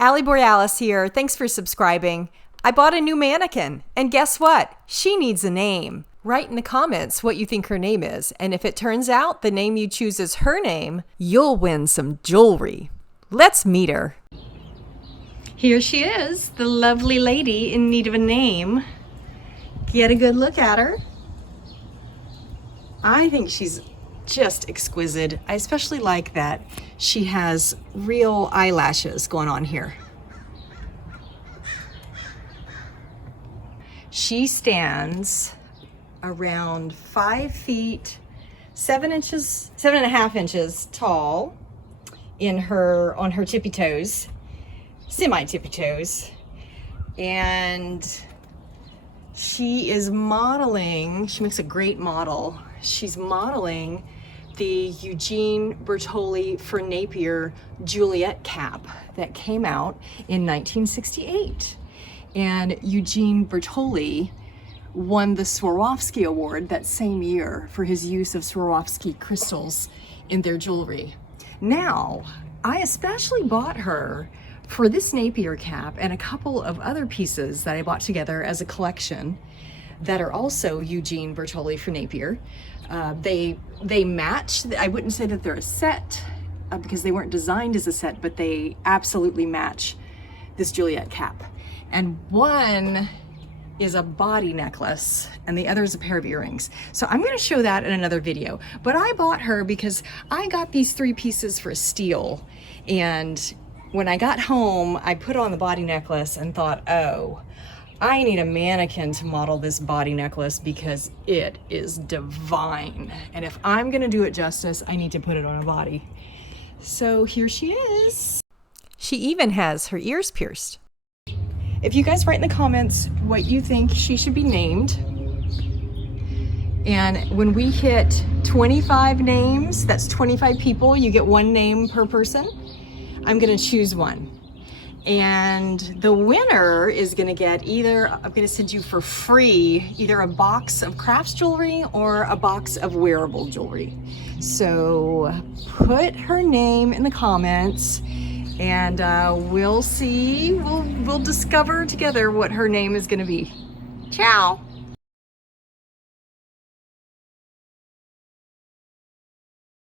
Allie Borealis here. Thanks for subscribing. I bought a new mannequin, and guess what? She needs a name. Write in the comments what you think her name is, and if it turns out the name you choose is her name, you'll win some jewelry. Let's meet her. Here she is, the lovely lady in need of a name. Get a good look at her. I think she's just exquisite. I especially like that she has real eyelashes going on here. She stands around 5 feet, 7.5 inches tall on her tippy toes, semi-tippy toes. And she is modeling, she makes a great model. She's modeling the Eugene Bertolli for Napier Juliet cap that came out in 1968. And Eugene Bertolli won the Swarovski Award that same year for his use of Swarovski crystals in their jewelry. Now, I especially bought her for this Napier cap and a couple of other pieces that I bought together as a collection that are also Eugene Bertolli for Napier. They match. I wouldn't say that they're a set because they weren't designed as a set, but they absolutely match this Juliet cap. And one is a body necklace and the other is a pair of earrings. So I'm going to show that in another video. But I bought her because I got these 3 pieces for a steal. And when I got home, I put on the body necklace and thought, oh, I need a mannequin to model this body necklace because it is divine. And if I'm gonna do it justice, I need to put it on a body. So here she is. She even has her ears pierced. If you guys write in the comments what you think she should be named, and when we hit 25 names, that's 25 people, you get 1 name per person. I'm gonna choose one. And the winner is gonna get I'm gonna send you for free either a box of crafts jewelry or a box of wearable jewelry. So put her name in the comments and we'll see, we'll discover together what her name is gonna be. Ciao.